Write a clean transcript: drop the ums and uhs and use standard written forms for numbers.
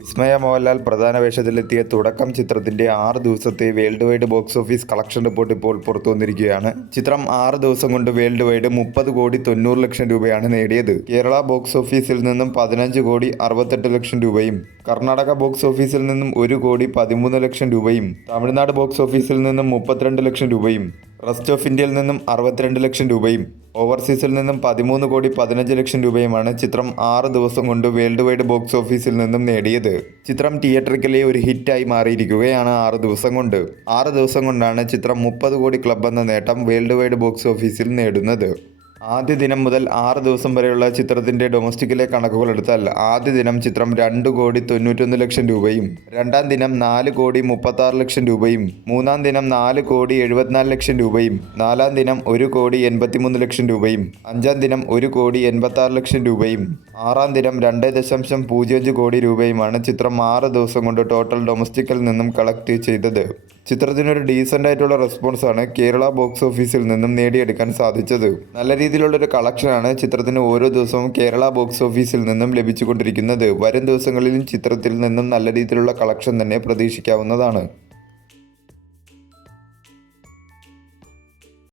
വിസ്മയ മോഹൻലാൽ പ്രധാന വേഷത്തിലെത്തിയ തുടക്കം ചിത്രത്തിന്റെ 6 ദിവസത്തെ world wide box office collection report ഇപ്പോൾ പുറത്തു വന്നിരിക്കുകയാണ്. ചിത്രം 6 ദിവസം കൊണ്ട് വേൾഡ് വൈഡ് 30,90,00,000 രൂപയാണ് നേടിയത്. കേരള ബോക്സ് ഓഫീസിൽ നിന്നും 15,68,00,000 രൂപയും കർണാടക ബോക്സ് ഓഫീസിൽ നിന്നും 1,13,00,000 രൂപയും തമിഴ്നാട് ബോക്സ് ഓഫീസിൽ നിന്നും 32 ലക്ഷം രൂപയും റെസ്റ്റ് ഓഫ് ഇന്ത്യയിൽ നിന്നും 62 ലക്ഷം രൂപയും ഓവർസീസിൽ നിന്നും 13,15,00,000 രൂപയുമാണ് ചിത്രം 6 ദിവസം കൊണ്ട് വേൾഡ് വൈഡ് ബോക്സ് ഓഫീസിൽ നിന്നും നേടിയത്. ചിത്രം തിയേറ്ററിക്കലി ഒരു ഹിറ്റായി മാറിയിരിക്കുകയാണ് 6 ദിവസം കൊണ്ട്. 6 ദിവസം കൊണ്ടാണ് ചിത്രം 30 കോടി ക്ലബ് എന്ന നേട്ടം വേൾഡ് വൈഡ് ബോക്സ് ഓഫീസിൽ നേടുന്നത്. ആദ്യ ദിനം മുതൽ 6 ദിവസം വരെയുള്ള ചിത്രത്തിന്റെ ഡൊമസ്റ്റിക്കിലെ കണക്കുകൾ എടുത്താൽ ആദ്യ ദിനം ചിത്രം 2,91,00,000 രൂപയും രണ്ടാം ദിനം 4,36,00,000 രൂപയും മൂന്നാം ദിനം 4,74,00,000 രൂപയും നാലാം ദിനം 1,83,00,000 രൂപയും അഞ്ചാം ദിനം 1,86,00,000 രൂപയും ആറാം ദിനം 2.05 കോടി രൂപയുമാണ് ചിത്രം 6 ദിവസം കൊണ്ട് ടോട്ടൽ ഡൊമസ്റ്റിക്കിൽ നിന്നും കളക്ട് ചെയ്തത്. ചിത്രത്തിനൊരു ഡീസൻ്റ് ആയിട്ടുള്ള റെസ്പോൺസാണ് കേരള ബോക്സ് ഓഫീസിൽ നിന്നും നേടിയെടുക്കാൻ സാധിച്ചത്. നല്ല രീതിയിലുള്ളൊരു കളക്ഷനാണ് ചിത്രത്തിന് ഓരോ ദിവസവും കേരള ബോക്സ് ഓഫീസിൽ നിന്നും ലഭിച്ചുകൊണ്ടിരിക്കുന്നത്. വരും ദിവസങ്ങളിലും ചിത്രത്തിൽ നിന്നും നല്ല രീതിയിലുള്ള കളക്ഷൻ തന്നെ പ്രതീക്ഷിക്കാവുന്നതാണ്.